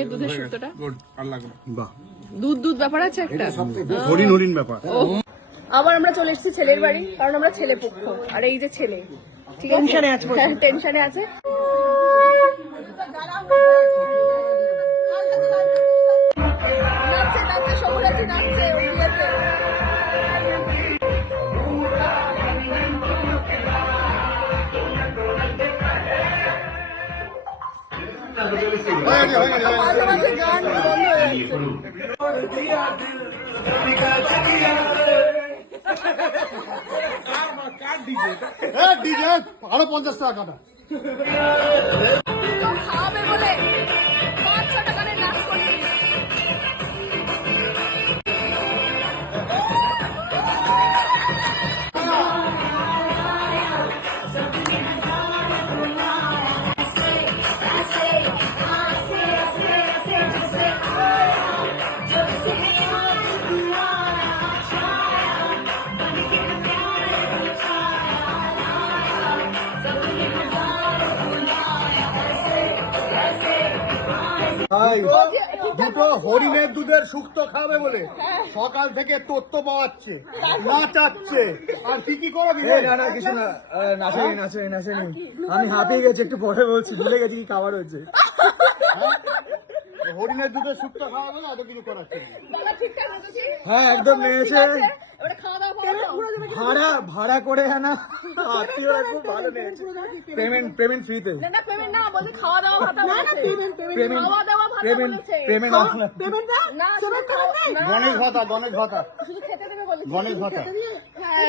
হরিণের দুধের শুক্তোটা? বাহ, দুধ দুধ ব্যাপার আছে একটা, হরিণ হরিণ ব্যাপার। আবার আমরা চলে এসেছি ছেলের বাড়ি, কারণ আমরা ছেলে পক্ষ। আর এই যে ছেলে, ঠিক আছে, টেনশনে আছে। নাচছে নাচছে সবুরাতি নাচছে ওই বিয়েতে। মাঝে মাঝে গান বন্ধ হয়ে যাচ্ছে। আরো 50 টাকা কাটা। খাওয়াবে বলে 5-6 টাকার নাচ করিয়ে দুটো হরিণের দুধের শুক্তো খাবে বলে সকাল থেকে তথ্য পাওয়াচ্ছে, নাচাচ্ছে। আর কি কি করবি? না কিছু না, নাচেনি। আমি হাঁপিয়ে গেছি, একটু পরে বলছি, ভুলে গেছি কি খাবার হয়েছে। হরিণের দুধের শুক্তো খাওয়া বলে এত কিছু করাচ্ছে। হ্যাঁ একদম নিয়েছে, এবারে খাওয়া দাওয়া ভাড়া করে না, আত্মীয়রা খুব ভালো নিয়েছে। পেমেন্ট ফ্রিতে। না পেমেন্ট না, বলছে খাওয়া দাওয়া ভাতা বলেছে। পেমেন্ট খাওয়া দাওয়া ভাতা বলেছে। পেমেন্ট না গণেশ ভাতা শুধু খেতে দেবে বলেছে। গণেশ ভাতা। হ্যাঁ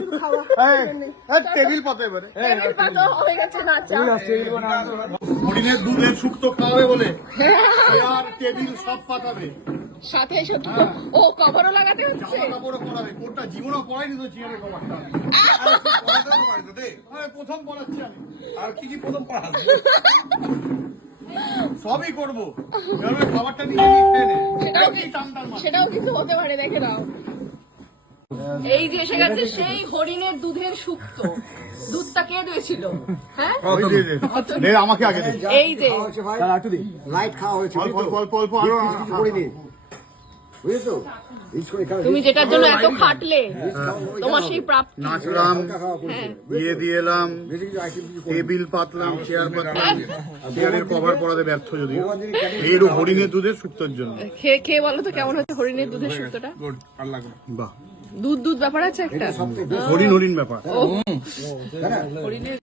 শুধু খাওয়া টেবিল পাতে এবারে পেমেন্ট ভাতা হয়ে গেছে না চা। হরিণের দুধের শুক্তো খাওয়াবে বলে আর টেবিল সব পাতাবে, সাথে সত্যি ও কভারও লাগাতে হচ্ছে। জামা কাপড়ও পরাবে। কোনটা জীবনও পরাইনি তো চিয়ারের কভারটা। প্রথম পড়াচ্ছি আমি। আর কি কি প্রথম পড়াচ্ছি? সবই করবো। খাবারটা নিয়ে খেয়ে নে। সেটাও কিন্তু হতে পারে, দেখে নাও। এই যে এসে গেছে সেই হরিণের দুধের শুক্তো। দুধটা কে দিয়েছিল? হ্যাঁ আমাকে আগে দে। এই যে লাইট খাওয়া হয়েছে, অল্প আরো বুঝেছো? তুমি যেটার জন্য এত খাটলে তোমার সেই প্রাপ্তি। নাচলাম, বিয়ে দিয়ে এলাম, টেবিল পাতলাম, চেয়ার পাতলাম, চেয়ারের কভার পরাতে ব্যর্থ যদিও। এই হরিণের দুধের শুক্তোর জন্য। খেয়ে বলো তো কেমন হচ্ছে হরিণের দুধের শুক্তোটা? বাহ, দুধ দুধ ব্যাপার আছে একটা, হরিণ হরিণ ব্যাপার। হরিণের